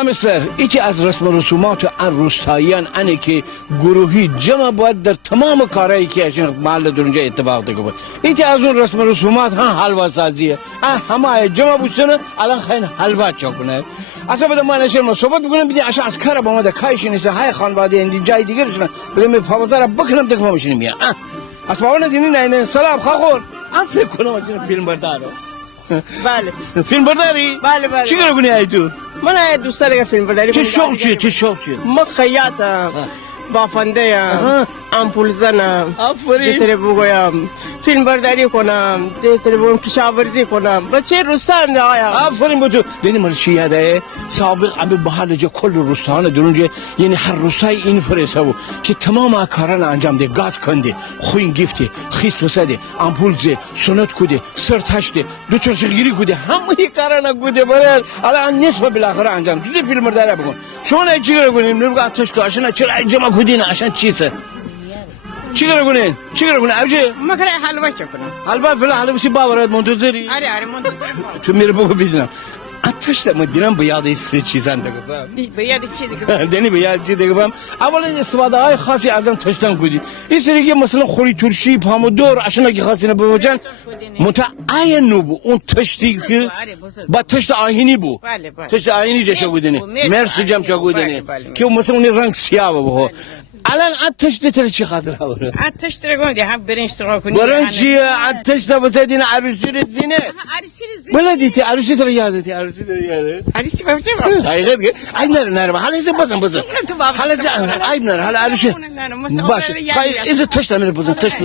سلام سر یکی از رسم و رسومات روستاییان اینه که گروهی جمع باید در تمام کارهایی که اشین محل در اونجا اتفاق دیگه بود. یکی از اون رسم و رسومات حلوا سازیه. همه جمع بودن الان خیلی حلوا چاکنه. اصلا بدم ما نشیم صحبت بکنم بدین عشان از کار با ما در کایش نیست. های خانواده این جای دیگه روشن. بدم پاوزه را بکنم دیگه ما میشیم میان. اسماء ندینی نه سلام خاخور. فکر کنم از فیلم بردارم. بله فیلم برداری؟ بله چی کار کنی ای تو؟ من دوست دارم فیلم برداری. چه شوق چیه؟ ما خیاطم، بافنده ام، امپول زنم. آفرین. دیتره بگویم فیلم برداری کنم، دیتره بگویم کشاورزی کنم. بچه روستایم ده آیا. آفرین بودو. دینی مرشی یاده سابق امی بحال جا کل روستان درونجه یعنی هر روستای این فرسو که تمام کاران انجام ده گاز کنده، خوین گفته، خیس وسده، امپول زه، سنت کده، سرتشته، دو چرچگیری کده، همه کاران کده برای الان نصف بالاخره انجام. تو دی فیلم برداری بکن. شما نه چی کار کنیم؟ نمیگه آتش تو آشنا چرا جمع کدین آشنا چیزه؟ چی کار کنین؟ ابجه؟ ما کره حلوا چکنم. حلوا فعلا حلوا سی باورات منتظری؟ آره منتظر. تو میره بگو بیزنم. آتش تا مدینم بیاد این چیزان دیگه بام. بیاد چی دیگه؟ دنی بیاد چی دیگه بام. اولا استفاده های خاصی از آن تشتن کردی. این سری که مثلا خوری ترشی پامودور عشان که خاصی نبودن. متعین نبود اون تشتی که با تشت آهنی بود. تشت آهنی جشن بودنی. مرسی جم چه بودنی. که مثلا اون رنگ سیاه بود. الان آتش دیگر چی خاطر هواره؟ آتش ترگوندی هم برنج ترگو کنی. برنجی آتش تا بزدین عروسی رزینه. عروسی رزینه. بلدیتی عروسی تر یادتی عروسی. عروسی بچه با. حقیقت که عیب نره حالا ایزه بزن. حالا عیب نره حالا عروسی. باشه. ایزه تشت میره بزن تشت.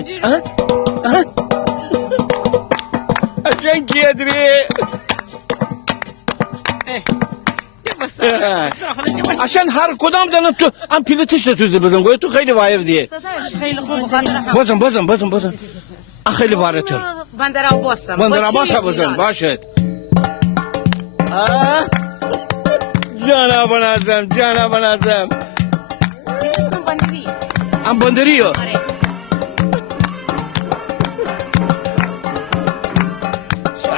عشان کیه دری؟ عشان هر کدام دارن تو ام پیلتش تو بزن گوی تو خیلی وایر دیه. خیلی خوب خاطر. بزن. خیلی وارتر. بندر عباس بزن باشد. جانب نازم. ام بندریو.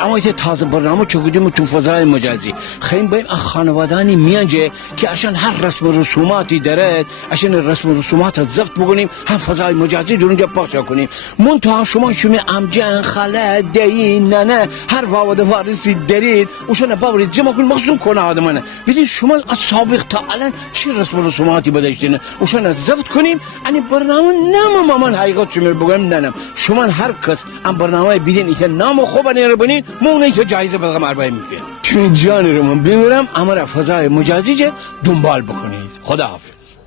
اما ایت تازه برنامه چگودیم تو فضای مجازی خیلی بین خانوادانی میانجه که عشان هر رسم و رسوماتی دارد عشان رسم و رسومات زفت بکنیم هم فضای مجازی در اونجا پخش کنیم منتها شما امجن خاله دایی ننه هر واده وارثی دارید وشان باورید جمع کن مخصوص کنه آدمانه بدین شما از سابق تا الان چی رسم و رسوماتی بداشتین وشان زفت کنیم این برنامه نام مامان حقیقت شما بگم ننم شما هر کس ام برنامه بدین که نام خوب نربنید مونه که جایزه بدم اربعه میگیرن چون جانی رو من بمیرم اما فضای مجازی دنبال بکنید خداحافظ